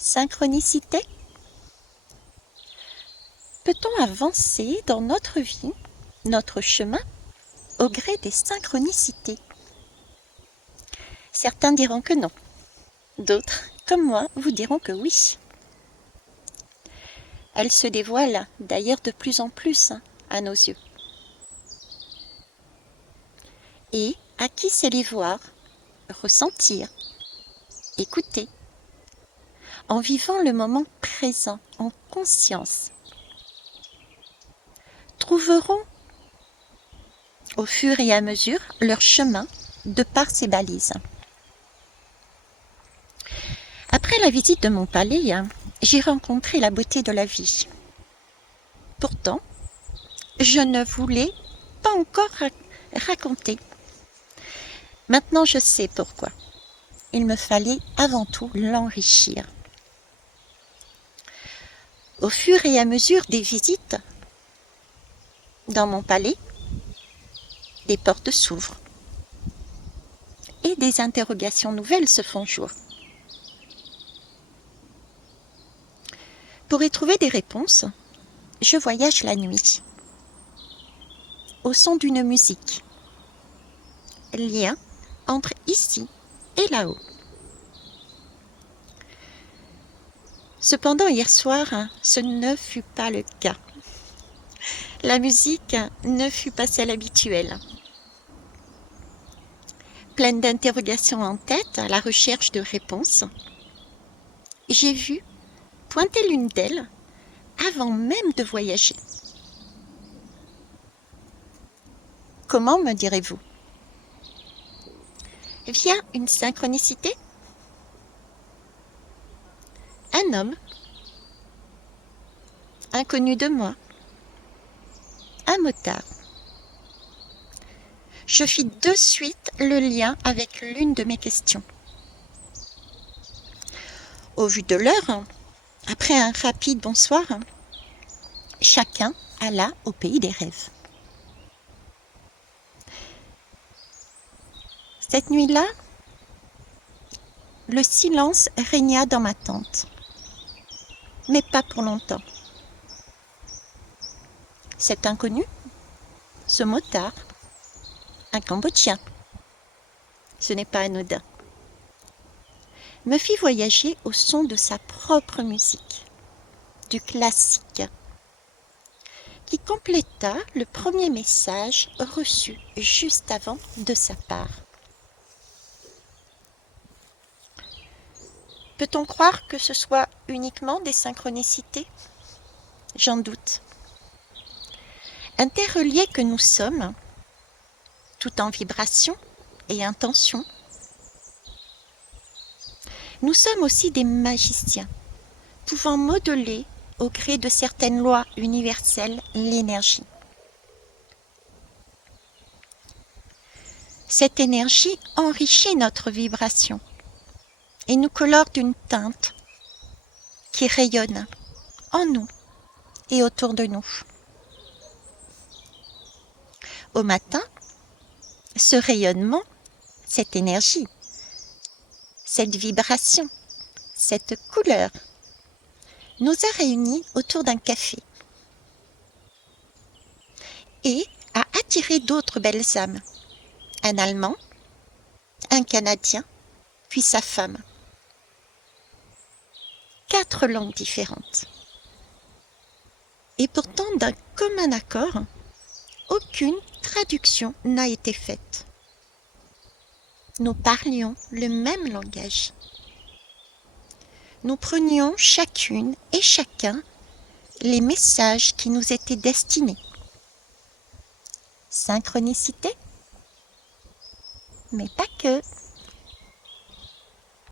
Synchronicité? Peut-on avancer dans notre vie, notre chemin, au gré des synchronicités? Certains diront que non. D'autres, comme moi, vous diront que oui. Elles se dévoilent d'ailleurs de plus en plus à nos yeux. Et à qui sait les voir, ressentir, écouter, en vivant le moment présent, en conscience, trouveront au fur et à mesure leur chemin de par ces balises. Après la visite de mon palais, j'ai rencontré la beauté de la vie. Pourtant, je ne voulais pas encore raconter. Maintenant, je sais pourquoi. Il me fallait avant tout l'enrichir. Au fur et à mesure des visites dans mon palais, des portes s'ouvrent et des interrogations nouvelles se font jour. Pour y trouver des réponses, je voyage la nuit, au son d'une musique. Lien entre ici et là-haut. Cependant, hier soir, ce ne fut pas le cas. La musique ne fut pas celle habituelle. Pleine d'interrogations en tête, à la recherche de réponses, j'ai vu pointer l'une d'elles avant même de voyager. Comment, me direz-vous? Via une synchronicité? Un homme, inconnu de moi, un motard. Je fis de suite le lien avec l'une de mes questions. Au vu de l'heure, après un rapide bonsoir, chacun alla au pays des rêves. Cette nuit-là, le silence régna dans ma tente, mais pas pour longtemps. Cet inconnu, ce motard, un Cambodgien, ce n'est pas anodin, me fit voyager au son de sa propre musique, du classique, qui compléta le premier message reçu juste avant de sa part. Peut-on croire que ce soit uniquement des synchronicités? J'en doute. Interreliés que nous sommes, tout en vibration et intention, nous sommes aussi des magiciens, pouvant modeler au gré de certaines lois universelles l'énergie. Cette énergie enrichit notre vibration et nous colore d'une teinte qui rayonne en nous et autour de nous. Au matin, ce rayonnement, cette énergie, cette vibration, cette couleur nous a réunis autour d'un café et a attiré d'autres belles âmes, un Allemand, un Canadien, puis sa femme. 4 langues différentes. Et pourtant, d'un commun accord, aucune traduction n'a été faite. Nous parlions le même langage. Nous prenions chacune et chacun les messages qui nous étaient destinés. Synchronicité? Mais pas que.